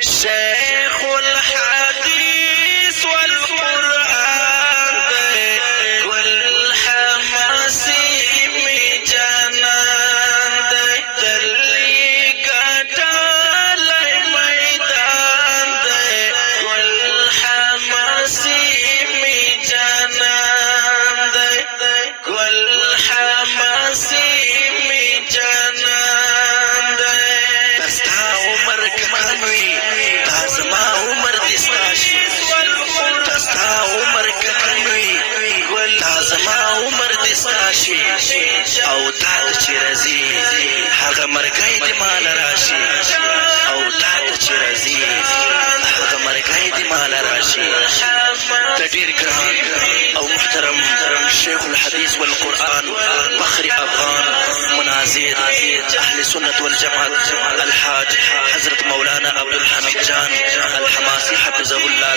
شيخ الحديث والقرآن كل حماسي جنان دلی قتال ميدان كل حماسي جنان كل حماسي جنان دستا عمر کمنوی تازما عمر دستاشی دستا عمر کمنوی تازما عمر دستاشی او تاته چی رزی هغه مرګی دی مال راشي او تاته چی رزی هغه مرګی دی مال راشي ته ډیر ګران او محترم شیخ الحدیث والقرآن فخر افغان مناظر اهل سنة والجماعة الحاج حضرت مولانا عبد الحميد جان الحماسي حفظه الله